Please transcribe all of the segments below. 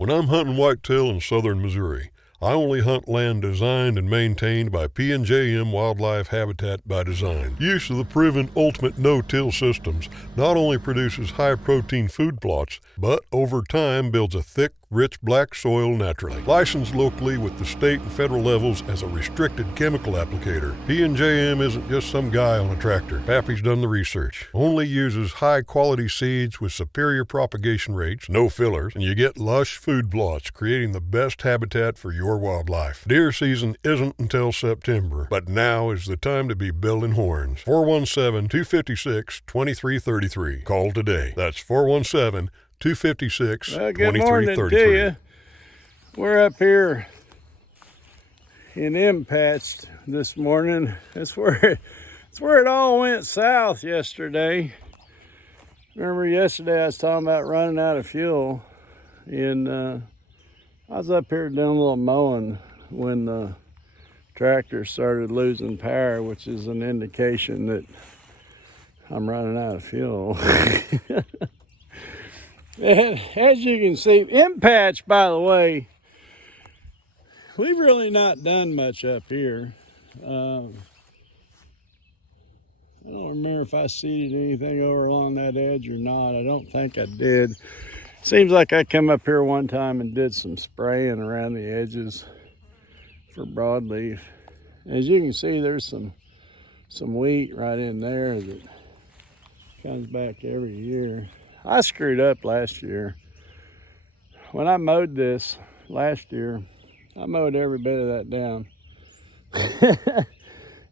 When I'm hunting whitetail in southern Missouri, I only hunt land designed and maintained by P&JM Wildlife Habitat by Design. Use of the proven ultimate no-till systems not only produces high-protein food plots, but over time builds a thick, rich black soil naturally. Licensed locally with the state and federal levels as a restricted chemical applicator, P&JM isn't just some guy on a tractor. Pappy's done the research. Only uses high-quality seeds with superior propagation rates, no fillers, and you get lush food plots, creating the best habitat for your wildlife. Deer season isn't until September, but now is the time to be building horns. 417-256-2333. Call today. That's 417-256-2333. Well, good morning to you. We're up here in M Patch this morning. It's where it all went south yesterday. Remember yesterday I was talking about running out of fuel, and I was up here doing a little mowing when the tractor started losing power, which is an indication that I'm running out of fuel. And as you can see, M Patch, by the way, we've really not done much up here. I don't remember if I seeded anything over along that edge or not. I don't think I did. Seems like I come up here one time and did some spraying around the edges for broadleaf. As you can see, there's some wheat right in there that comes back every year. I screwed up last year. When I mowed this last year, I mowed every bit of that down.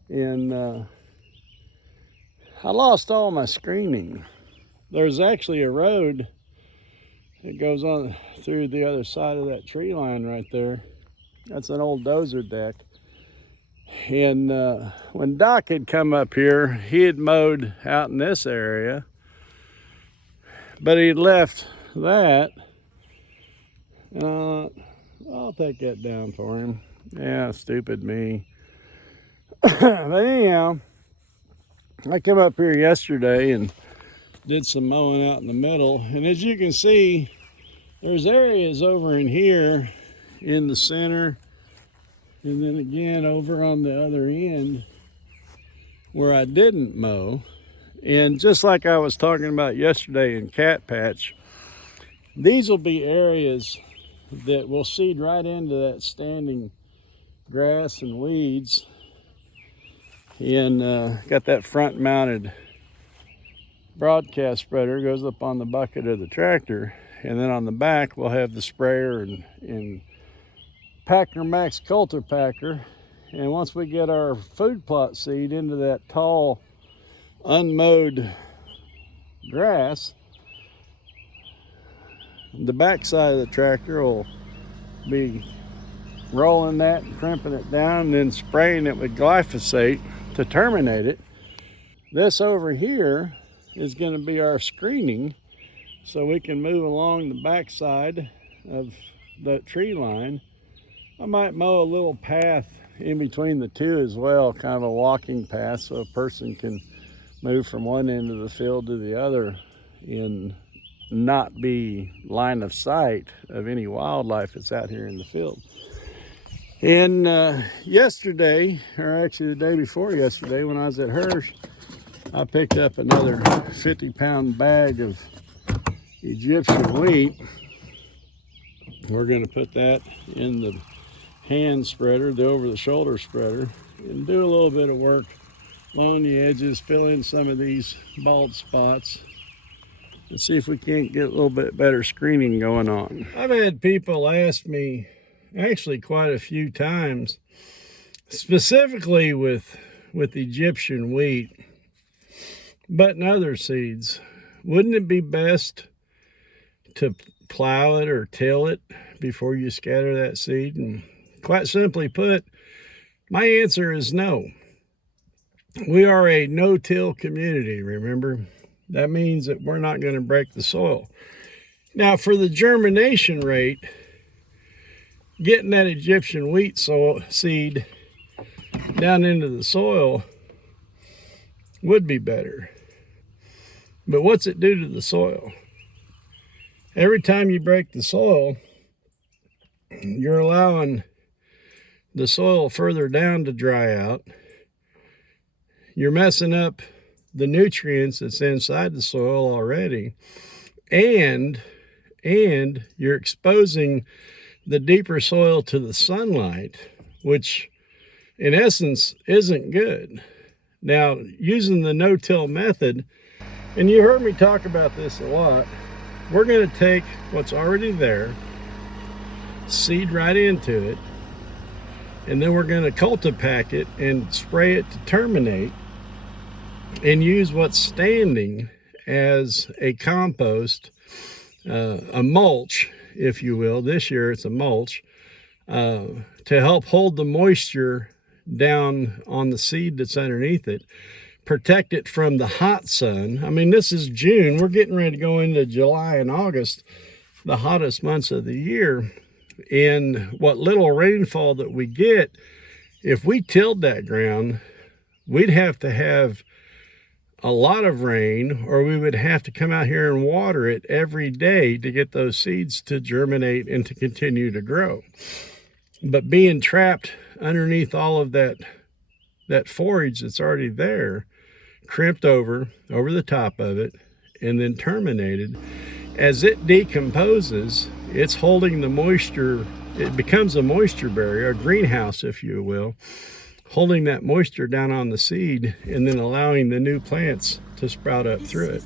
And I lost all my screening. There's actually a road that goes on through the other side of that tree line right there. That's an old dozer deck. And when Doc had come up here, he had mowed out in this area, but he left that. I'll take that down for him. Yeah, stupid me. But anyhow, I came up here yesterday and did some mowing out in the middle. And as you can see, there's areas over in here in the center, and then again over on the other end where I didn't mow. And just like I was talking about yesterday in Cat Patch, these will be areas that will seed right into that standing grass and weeds. And got that front mounted broadcast spreader, goes up on the bucket of the tractor, and then on the back we'll have the sprayer and Packer Max Coulter Packer. And once we get our food plot seed into that tall unmowed grass, the back side of the tractor will be rolling that and crimping it down and then spraying it with glyphosate to terminate it. This over here is going to be our screening, so we can move along the back side of that tree line. I might mow a little path in between the two as well, kind of a walking path, so a person can move from one end of the field to the other and not be line of sight of any wildlife that's out here in the field. And yesterday, or actually the day before yesterday, when I was at Hirsch, I picked up another 50-pound bag of Egyptian wheat. We're going to put that in the hand spreader, the over-the-shoulder spreader, and do a little bit of work along the edges, fill in some of these bald spots, and see if we can't get a little bit better screening going on. I've had people ask me, actually quite a few times, specifically with Egyptian wheat, but in other seeds, wouldn't it be best to plow it or till it before you scatter that seed? And quite simply put, my answer is no. We are a no-till community, remember? That means that we're not going to break the soil. Now, for the germination rate, getting that Egyptian wheat seed down into the soil would be better. But what's it do to the soil? Every time you break the soil, you're allowing the soil further down to dry out. You're messing up the nutrients that's inside the soil already, and you're exposing the deeper soil to the sunlight, which in essence isn't good. Now, using the no-till method, and you heard me talk about this a lot, we're going to take what's already there, seed right into it, and then we're going to cultipack it and spray it to terminate, and use what's standing as a compost, a mulch, if you will. This year it's a mulch, to help hold the moisture down on the seed that's underneath it, protect it from the hot sun. I mean, this is June. We're getting ready to go into July and August, the hottest months of the year. And what little rainfall that we get, if we tilled that ground, we'd have to have a lot of rain, or we would have to come out here and water it every day to get those seeds to germinate and to continue to grow. But being trapped underneath all of that forage that's already there, crimped over the top of it, and then terminated, as it decomposes, it's holding the moisture. It becomes a moisture barrier, a greenhouse, if you will, holding that moisture down on the seed and then allowing the new plants to sprout up through it.